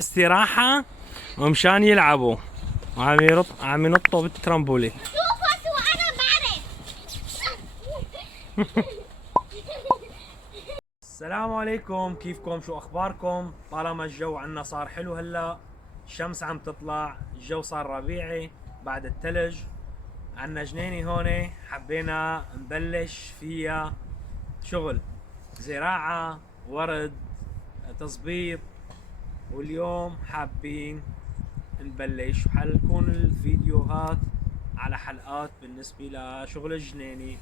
استراحة ومشان يلعبوا عم ينطوا بالترامبولين. شوفوا وانا بعرف. السلام عليكم، كيفكم؟ شو اخباركم؟ طالما الجو عنا صار حلو هلا، الشمس عم تطلع، الجو صار ربيعي بعد الثلج. عنا جنينة هون حبينا نبلش فيها شغل زراعة، ورد، تظبيط، واليوم حابين نبلش وحنكون الفيديوهات على حلقات بالنسبة لشغل الجنينة.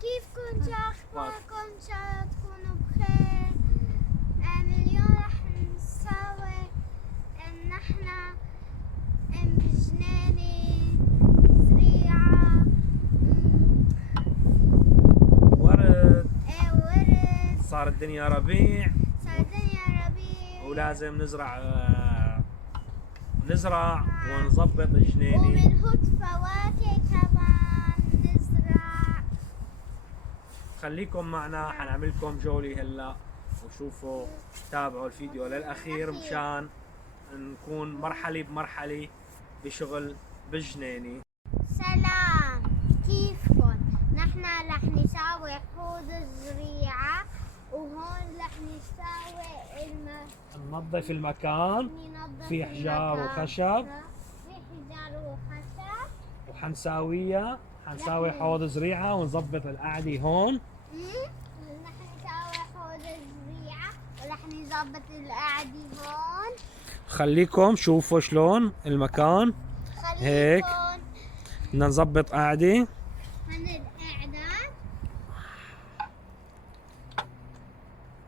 كيفكم؟ شو اخباركم؟ ان شاء الله تكونوا بخير. اليوم رح نسوي نحن بجنينة زريعة، ورد، ورد. صار الدنيا ربيع صار الدنيا ربيع ولازم نزرع ونظبط الجنينة. وبنحط فواكه كمان نزرع. خليكم معنا، حنعملكم جولة هلا وشوفوا، تابعوا الفيديو للأخير مشان نكون مرحلة بمرحلة بشغل بالجنينة. سلام، كيفكم؟ نحن رح نسوي حوض الزريعة، وهون رح نسوي ننظف المكان، في حجار وخشب، حنساوي حوض زريعة ونظبط القعدة هون. رح نسوي حوض الزريعة ورح نظبط القعدة هون. خليكم شوفوا شلون المكان هيك. بدنا نظبط قعدة هن القعدة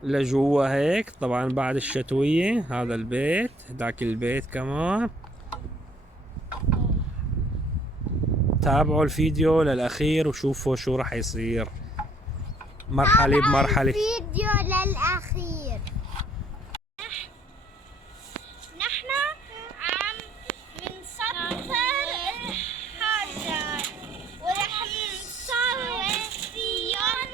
لجوا هيك. طبعا بعد الشتوية هذا البيت، هداك البيت كمان. تابعوا الفيديو للأخير وشوفوا شو رح يصير مرحلة بمرحلة. الفيديو للأخير. نحن عم منسطر الحجر ورح نسوي فيهم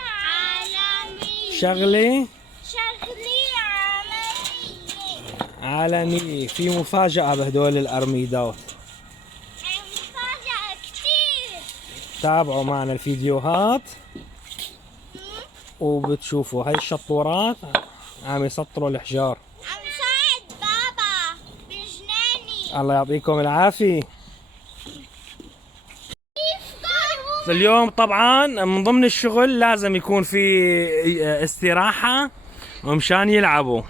شغلة شغلة عالمية. في مفاجأة بهدول الأرميدات. مفاجأة كتير. تابعوا معنا الفيديوهات وبتشوفوا هاي الشطورات عم يسطروا الحجار. عم ساعد بابا بالجنينة. الله يعطيكم العافية. اليوم طبعا من ضمن الشغل لازم يكون في استراحة ومشان يلعبوا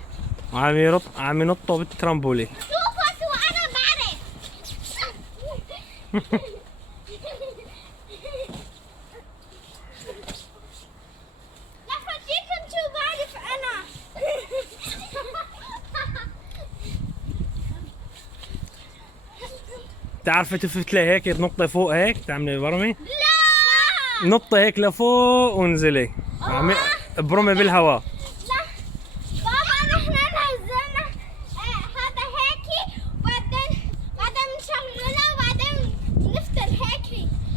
عم ينطوا بالترامبولين. شوفوا وانا بعرف. لا فرجيكم شو بعرف انا. تعرفي تفتلي هيك، تنطي فوق هيك، تعملي برمي، لا نطي هيك لفوق وانزلي برمي بالهواء. لا بابا، نحن نزلنا هذا هيك، وبعدين نشغله وبعدين نفتح هيك.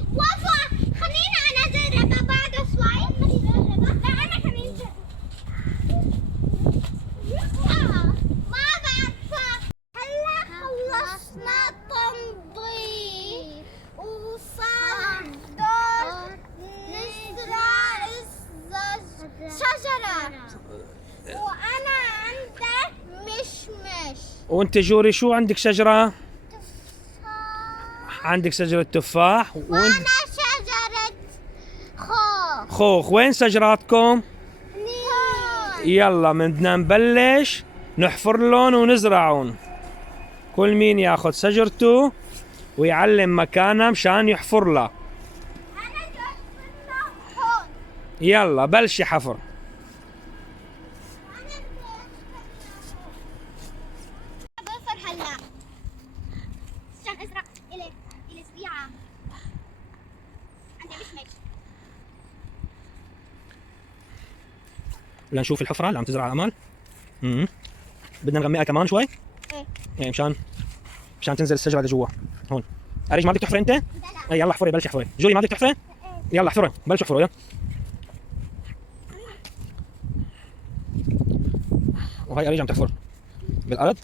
بابا خلينا انا اجربها بعد شوي. لا انا خليني اجرب. ما بعرف. هلا خلصنا تنظيف وصار دور نزرع شجرة، وأنا عندي مشمش. وانت جوري شو عندك؟ شجرة؟ تفاح. عندك شجرة تفاح وأنا شجرة خوخ. خوخ. وين شجراتكم؟ هون. يلا بدنا نبلش نحفر لهم ونزرعهم. كل مين ياخذ شجرته ويعلم مكانها مشان يحفر لها. أنا جبتنا هون. يلا بلشي حفر. أنا بفر هلا عشان أزرع إلي زريعة. عندي مشمش. بدنا نشوف الحفرة اللي عم تزرع امال. بدنا نغمقها كمان شوي. إيه. يعني مشان تنزل الشجرة لجوا. هون اريج، ما بدك تحفري انت؟ لا. اي يلا احفري، بلشي احفري. جولي ما بدك تحفري؟ يلا احفري، بلشوا احفروا يلا. وهي اريج عم تحفر بالارض.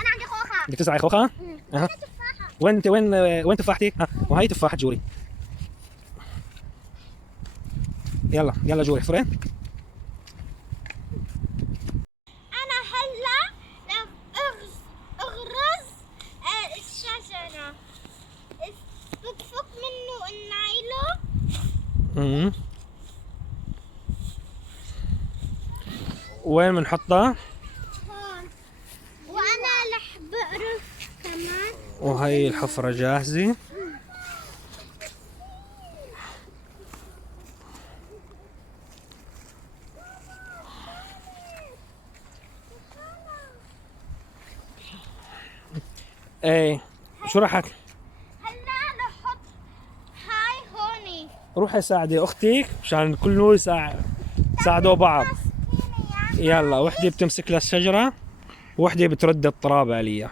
أنا عندي بدك تزرعي خوخة؟ اها. وين تفاحتك؟ ها وهي تفاحة جوري. يلا جوري احفري. أنا هلا أغرز الشجرة. بتفك منه النايلون. وين بنحطها؟ هون. وأنا رح بقرص كمان. وهي الحفرة جاهزة. ايه شو راح هلا نحط هاي هوني. روحي ساعدي اختك مشان كله يساعدوا بعض. يلا وحده بتمسك للشجره وحده بترد التراب عليها.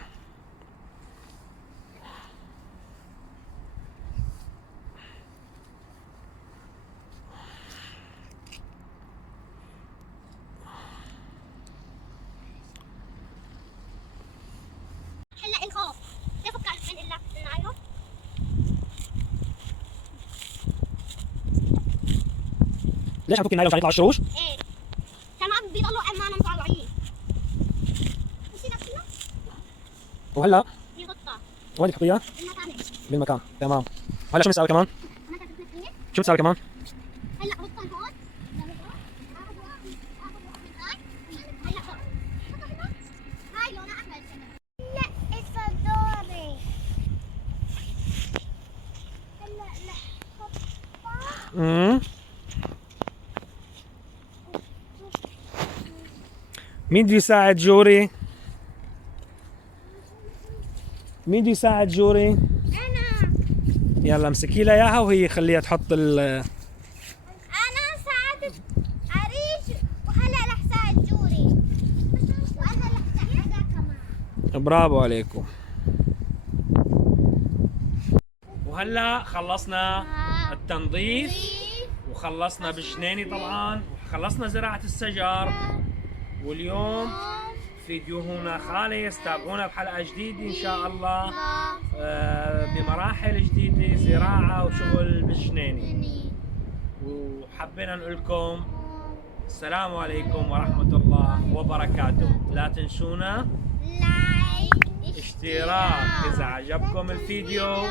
هلا الخوف كيف فكرت من النايلون؟ ليش عم تفكي النايلون عشان يطلع الشروش؟ ايه تمام بيضلوا امانا مطلعين. مشي نفسنا؟ وهلا في غطة وين تحطيها؟ بالمكان. بالمكان تمام. هلا شو بنساوي كمان؟ انا كنت بتنقيه. شو بنساوي كمان؟ هلا غطة هون. اخذ واحد من هاي. هلا هون. هاي لونها احمر. لا اسا دوري. هلا نحطها. مين بده يساعد جوري؟ مين بده يساعد جوري؟ انا. يلا امسكي لها اياها وهي خليها تحط انا ساعدت عريش وهلا رح ساعد جوري. وانا رح ساعدها كمان. برافو عليكم. وهلا خلصنا التنظيف وخلصنا بالجنينة طبعا وخلصنا زراعة الشجر. واليوم فيديو هنا خالص. تابعونا بحلقة جديدة إن شاء الله بمراحل جديدة زراعة وشغل بالجنينة. وحبينا نقول لكم السلام عليكم ورحمة الله وبركاته. لا تنسونا لايك اشتراك. إذا عجبكم الفيديو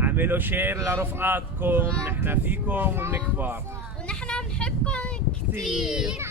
اعملوا شير لرفقاتكم. نحن فيكم ونكبر ونحن بنحبكم كثير.